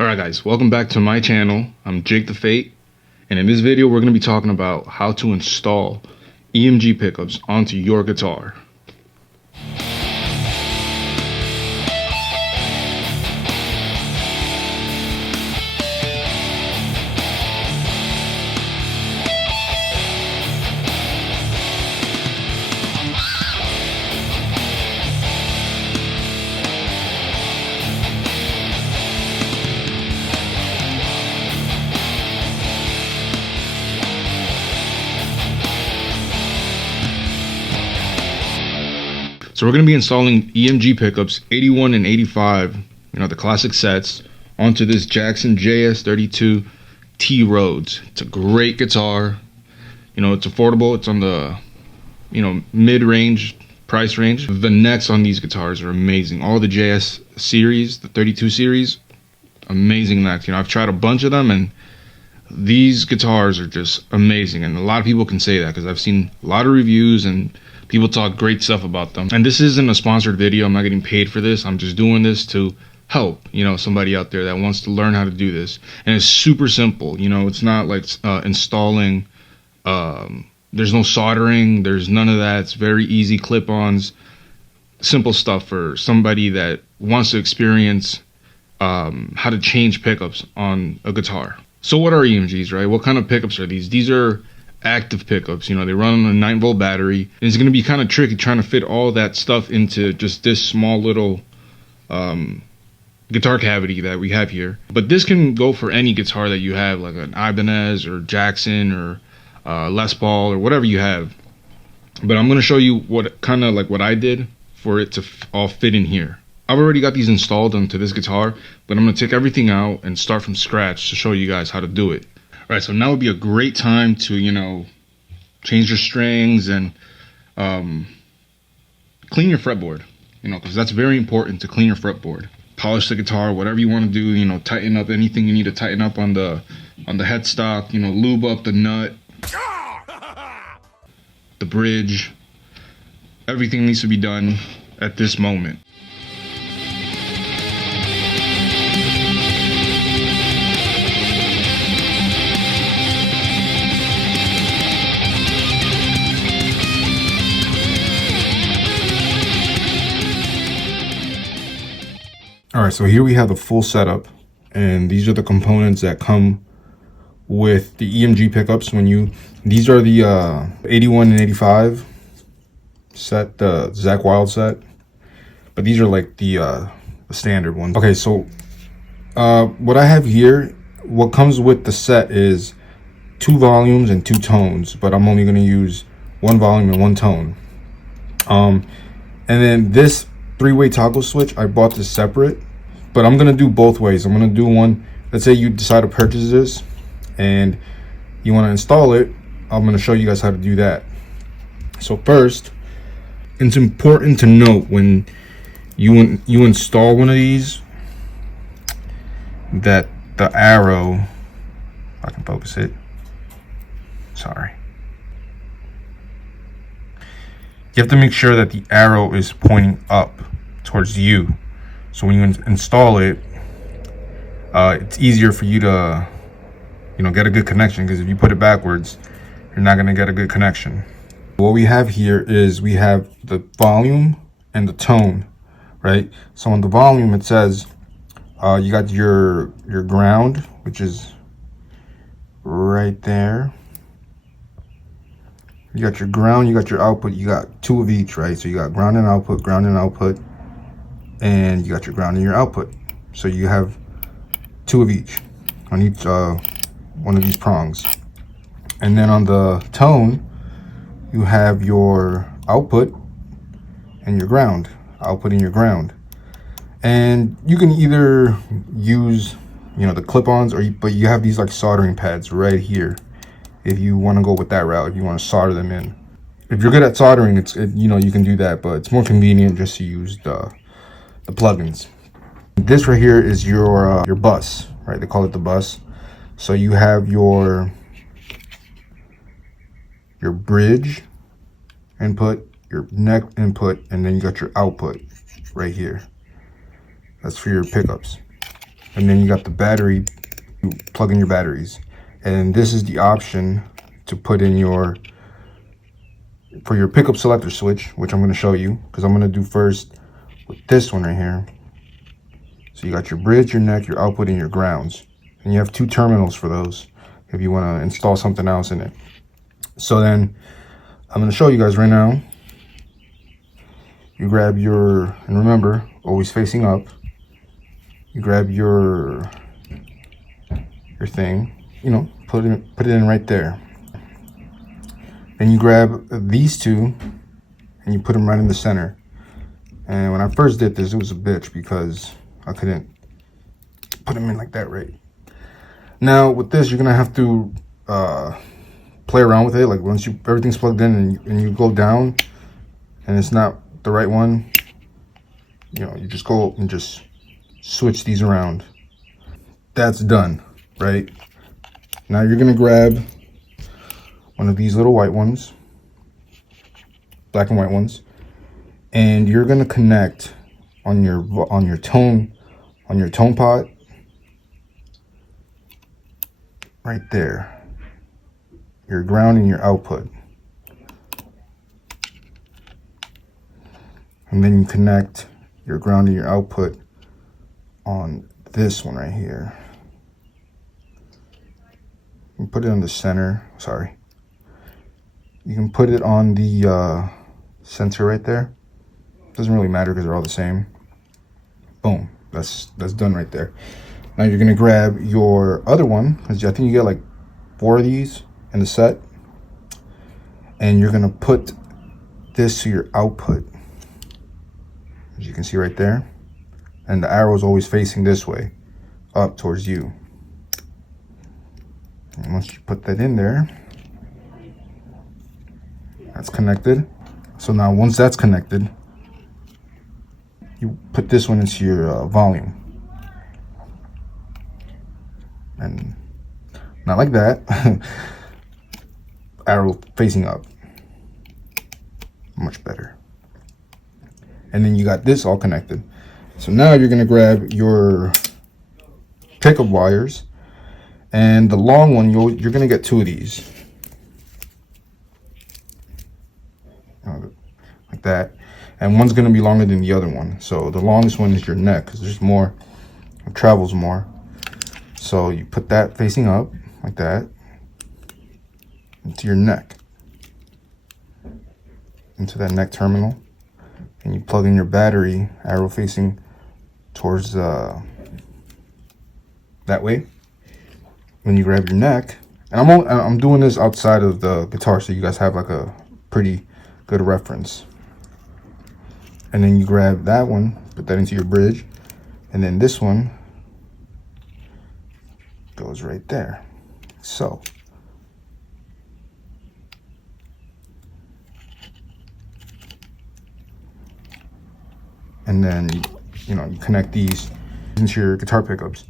Alright guys, welcome back to my channel. I'm Jake the Fate, and in this video we're going to be talking about how to install EMG pickups onto your guitar. So we're going to be installing EMG pickups 81 and 85, the classic sets, onto this Jackson JS32 Rhoads. It's a great guitar. It's affordable. It's on the, mid-range price range. The necks on these guitars are amazing. All the JS series, the 32 series, amazing necks. I've tried a bunch of them, and these guitars are just amazing. And a lot of people can say that because I've seen a lot of reviews and people talk great stuff about them. And this isn't a sponsored video. I'm not getting paid for this. I'm just doing this to help, somebody out there that wants to learn how to do this. And it's super simple. It's not like installing, there's no soldering, there's none of that. It's very easy clip-ons, simple stuff for somebody that wants to experience how to change pickups on a guitar. So what are EMGs, right? What kind of pickups are these? These are active pickups. They run on a 9-volt battery, and it's going to be kind of tricky trying to fit all that stuff into just this small little guitar cavity that we have here. But this can go for any guitar that you have, like an Ibanez or Jackson or Les Paul or whatever you have. But I'm going to show you what I did for it to all fit in here. I've already got these installed onto this guitar, but I'm going to take everything out and start from scratch to show you guys how to do it. Alright, so now would be a great time to, change your strings and clean your fretboard, because that's very important to clean your fretboard. Polish the guitar, whatever you want to do, tighten up anything you need to tighten up on the headstock, lube up the nut, the bridge. Everything needs to be done at this moment. Alright, so here we have the full setup, and these are the components that come with the EMG pickups. These are the 81 and 85 set, the Zakk Wylde set, but these are like the standard ones. Okay, so what I have here, what comes with the set is 2 volumes and 2 tones, but I'm only going to use 1 volume and 1 tone. And then this 3-way toggle switch, I bought this separate, but I'm gonna do both ways. I'm gonna do one, let's say you decide to purchase this and you want to install it. I'm gonna show you guys how to do that. So first, it's important to note when you install one of these that the arrow, if I can focus it, sorry. You have to make sure that the arrow is pointing up towards you. So when you install it, it's easier for you to, get a good connection, because if you put it backwards, you're not going to get a good connection. What we have here is we have the volume and the tone, right? So on the volume, it says you got your ground, which is right there. You got your ground, you got your output, you got 2 of each, right? So you got ground and output, and you got your ground and your output. So you have 2 of each on each one of these prongs. And then on the tone, you have your output and your ground, output and your ground. And you can either use, the clip-ons, but you have these like soldering pads right here. If you want to go with that route, if you want to solder them in. If you're good at soldering, you can do that, but it's more convenient just to use the plugins. This right here is your bus, right? They call it the bus. So you have your bridge input, your neck input, and then you got your output right here. That's for your pickups. And then you got the battery, you plug in your batteries. And this is the option to put in for your pickup selector switch, which I'm going to show you, because I'm going to do first with this one right here. So you got your bridge, your neck, your output, and your grounds. And you have 2 terminals for those if you want to install something else in it. So then I'm going to show you guys right now. You grab your, and remember, always facing up. You grab your thing, you know, put it in right there. Then you grab these 2 and you put them right in the center. And when I first did this, it was a bitch because I couldn't put them in like that right. Now with this, you're gonna have to play around with it. Like once everything's plugged in and you go down and it's not the right one, you know, you just go and just switch these around. That's done, right? Now you're gonna grab one of these little white ones, black and white ones, and you're gonna connect on your tone pot right there, your ground and your output. And then you connect your ground and your output on this one right here. You can put it on the center, sorry. You can put it on the center right there. Doesn't really matter because they're all the same. Boom, that's done right there. Now you're gonna grab your other one, because I think you get like 4 of these in the set. And you're gonna put this to your output, as you can see right there. And the arrow is always facing this way, up towards you. And once you put that in there, that's connected. So now once that's connected, you put this one into your volume. And not like that. Arrow facing up. Much better. And then you got this all connected. So now you're gonna grab your pickup wires, and the long one, you're gonna get 2 of these. Like that. And one's gonna be longer than the other one. So the longest one is your neck, because there's more, it travels more. So you put that facing up, like that, into your neck, into that neck terminal. And you plug in your battery, arrow facing towards that way. When you grab your neck, and I'm doing this outside of the guitar so you guys have like a pretty good reference. And then you grab that one, put that into your bridge, and then this one goes right there. So and then you know, you connect these into your guitar pickups.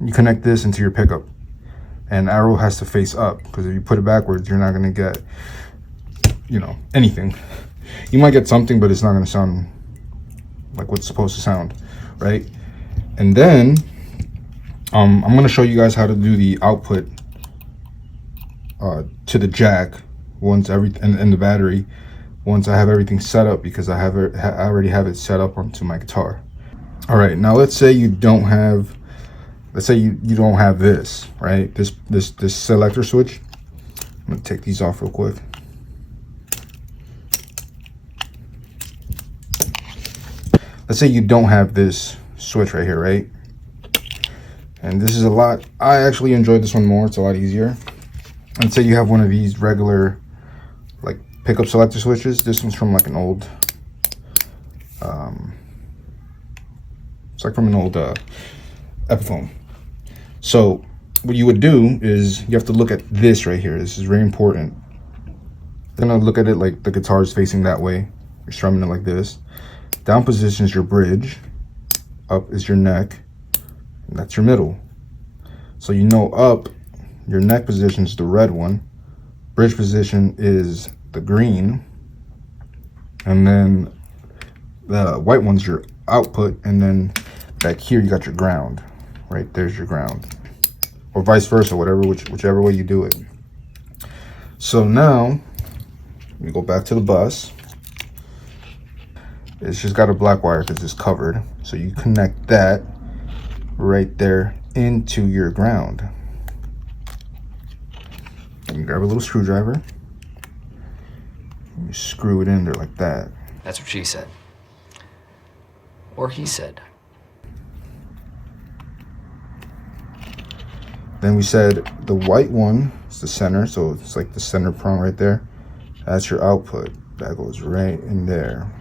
You connect this into your pickup, and arrow has to face up, because if you put it backwards, you're not going to get, you know, anything. You might get something, but it's not going to sound like what's supposed to sound, right? And then I'm going to show you guys how to do the output to the jack once and the battery once I have everything set up, because I already have it set up onto my guitar. All right, now let's say you don't have, you don't have this, right? This selector switch. I'm gonna take these off real quick. Let's say you don't have this switch right here, right? And this is a lot, I actually enjoyed this one more, it's a lot easier. Let's say you have one of these regular like pickup selector switches. This one's from like an old, it's like from an old Epiphone. So what you would do is you have to look at this right here. This is very important. You're gonna look at it like the guitar is facing that way. You're strumming it like this. Down position is your bridge, up is your neck, and that's your middle. So you know up, your neck position is the red one, bridge position is the green, and then the white one's your output, and then back here you got your ground. Right there's your ground, or vice versa, whichever way you do it. So now we go back to the bus. It's just got a black wire because it's covered. So you connect that right there into your ground. And you grab a little screwdriver. And you screw it in there like that. That's what she said. Or he said. Then we said the white one is the center, so it's like the center prong right there. That's your output. That goes right in there.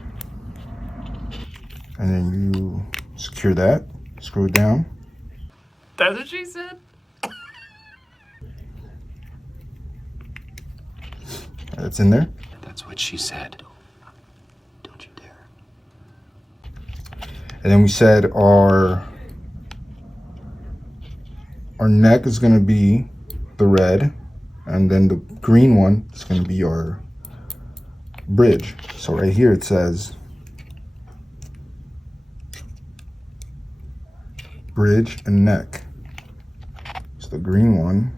And then you secure that, screw it down. That's what she said? That's in there. That's what she said. Don't you dare. And then we said our neck is gonna be the red, and then the green one is gonna be our bridge. So right here it says bridge and neck. So the green one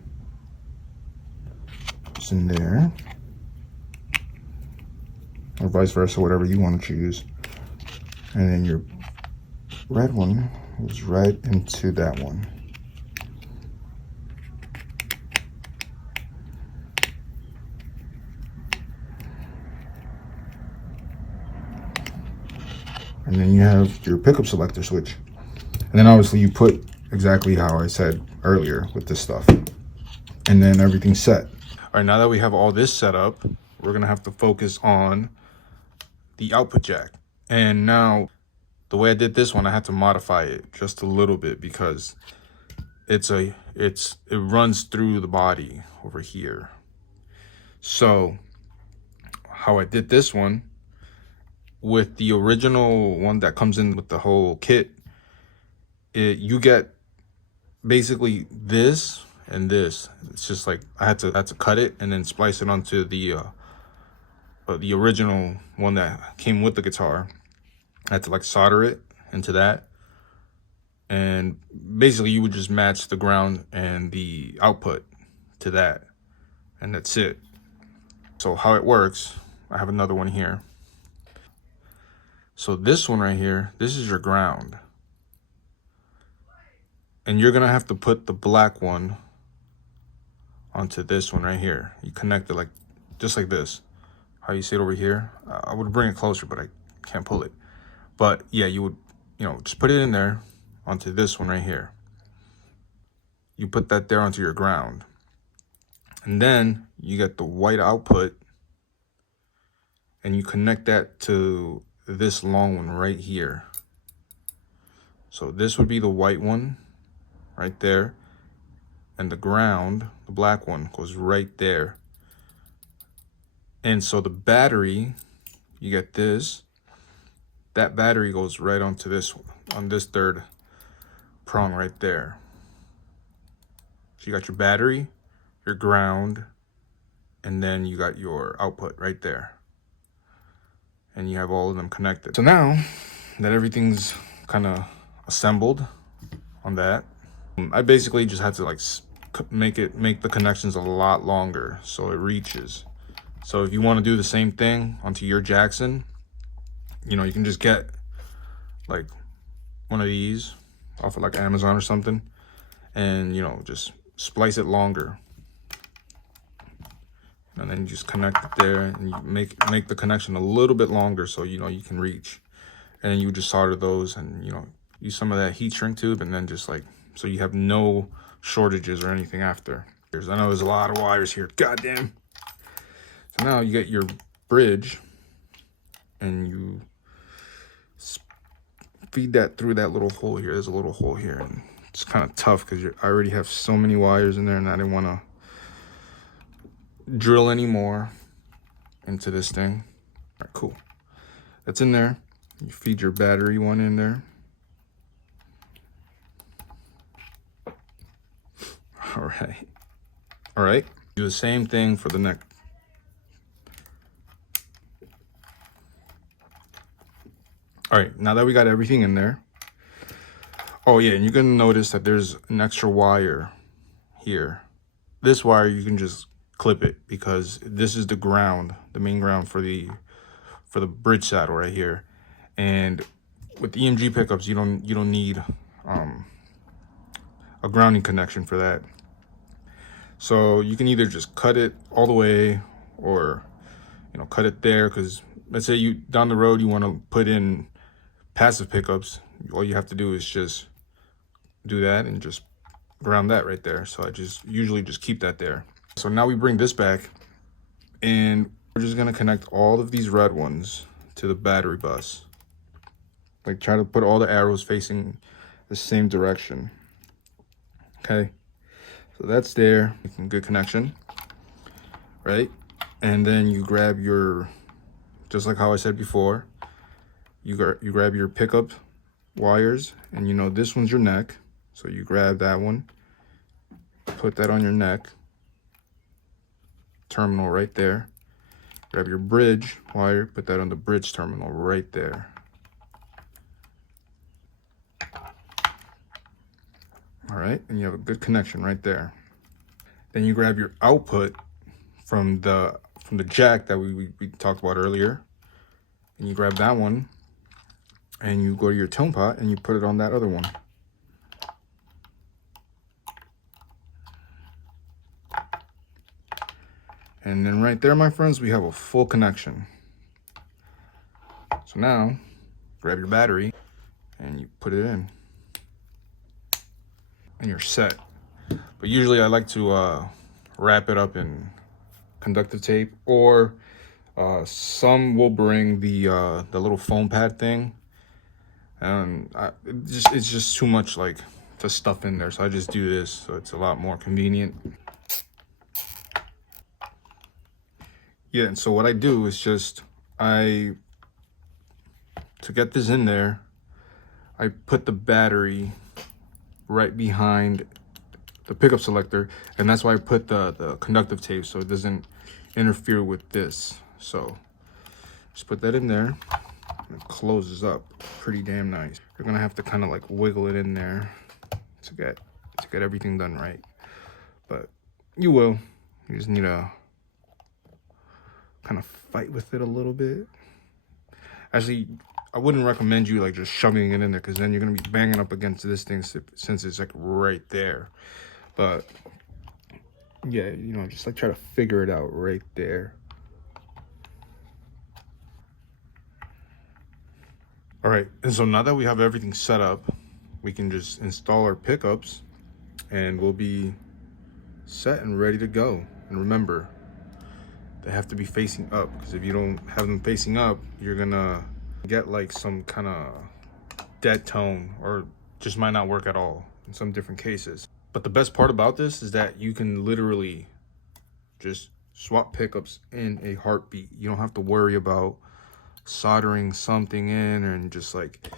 is in there, or vice versa, whatever you want to choose. And then your red one is right into that one. And then you have your pickup selector switch. And then obviously you put exactly how I said earlier with this stuff. And then everything's set. All right, now that we have all this set up, we're gonna have to focus on the output jack. And now the way I did this one, I had to modify it just a little bit because it runs through the body over here. So how I did this one, with the original one that comes in with the whole kit, you get basically this and this. It's just like I had to cut it and then splice it onto the original one that came with the guitar. I had to like solder it into that, and basically you would just match the ground and the output to that, and that's it. So how it works, I have another one here. So this one right here, this is your ground. And you're gonna have to put the black one onto this one right here. You connect it like, just like this. How you see it over here. I would bring it closer, but I can't pull it. But yeah, you would, just put it in there onto this one right here. You put that there onto your ground. And then you get the white output and you connect that to this long one right here. So this would be the white one right there, and the ground, the black one, goes right there. And so the battery, you get this, that battery goes right onto this, on this third prong right there. So you got your battery, your ground, and then you got your output right there. And you have all of them connected. So now that everything's kind of assembled on that, I basically just had to like make the connections a lot longer so it reaches. So if you want to do the same thing onto your Jackson, you can just get like one of these off of like Amazon or something, and just splice it longer, and then you just connect it there, and you make the connection a little bit longer so you can reach. And then you just solder those, and use some of that heat shrink tube, and then just like, so you have no shortages or anything after. I know there's a lot of wires here, goddamn. So now you get your bridge, and you feed that through that little hole here. There's a little hole here, and it's kind of tough because I already have so many wires in there, and I didn't want to drill any more into this thing. All right, cool. That's in there. You feed your battery one in there. All right. Do the same thing for the neck. All right, now that we got everything in there, Oh yeah, and you're gonna notice that there's an extra wire here. This wire you can just clip it because this is the ground, the main ground for the bridge saddle right here. And with EMG pickups, you don't need a grounding connection for that. So you can either just cut it all the way, or cut it there, because let's say you down the road you want to put in passive pickups. All you have to do is just do that and just ground that right there. So I just usually just keep that there. So now we bring this back, and we're just gonna connect all of these red ones to the battery bus. Like, try to put all the arrows facing the same direction. Okay, so that's there, good connection, right? And then you grab your, just like how I said before, you grab your pickup wires, and this one's your neck, so you grab that one, put that on your neck terminal right there. Grab your bridge wire, put that on the bridge terminal right there. All right, and you have a good connection right there. Then you grab your output from the jack that we talked about earlier, and you grab that one, and you go to your tone pot and you put it on that other one. And then right there, my friends, we have a full connection. So now, grab your battery and you put it in, and you're set. But usually I like to wrap it up in conductive tape, or some will bring the little foam pad thing, and it's just too much like to stuff in there, so I just do this, so it's a lot more convenient. Yeah, and so what I do is just, to get this in there, I put the battery right behind the pickup selector, and that's why I put the conductive tape, so it doesn't interfere with this. So just put that in there, and it closes up pretty damn nice. You're gonna have to kind of like wiggle it in there to get everything done right, but you will. You just need to kind of fight with it a little bit. Actually, I wouldn't recommend you like just shoving it in there, because then you're gonna be banging up against this thing since it's like right there. But yeah, just like try to figure it out right there. All right, and so now that we have everything set up, we can just install our pickups, and we'll be set and ready to go. And remember, they have to be facing up, because if you don't have them facing up, you're gonna get like some kind of dead tone, or just might not work at all in some different cases. But the best part about this is that you can literally just swap pickups in a heartbeat. You don't have to worry about soldering something in, and just like,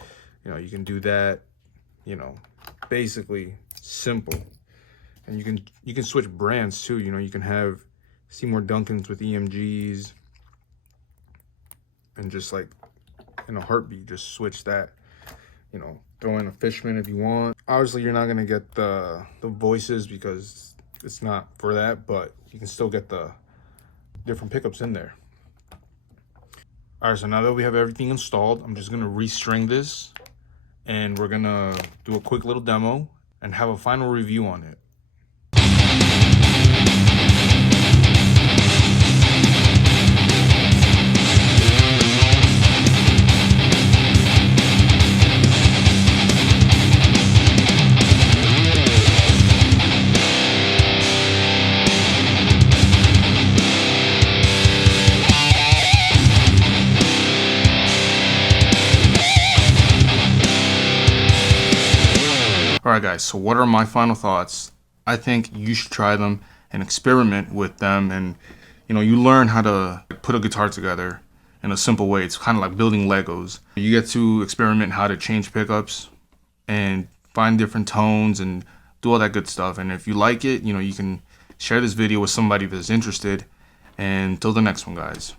you can do that, basically simple. And you can switch brands too. You can have Seymour Duncans with EMGs, and just like in a heartbeat, just switch that. Throw in a Fishman if you want. Obviously, you're not gonna get the voices, because it's not for that, but you can still get the different pickups in there. All right, so now that we have everything installed, I'm just gonna restring this, and we're gonna do a quick little demo and have a final review on it. All right, guys, so what are my final thoughts? I think you should try them and experiment with them, and you learn how to put a guitar together in a simple way. It's kind of like building Legos. You get to experiment how to change pickups and find different tones and do all that good stuff. And if you like it, you can share this video with somebody that's interested. And until the next one, guys.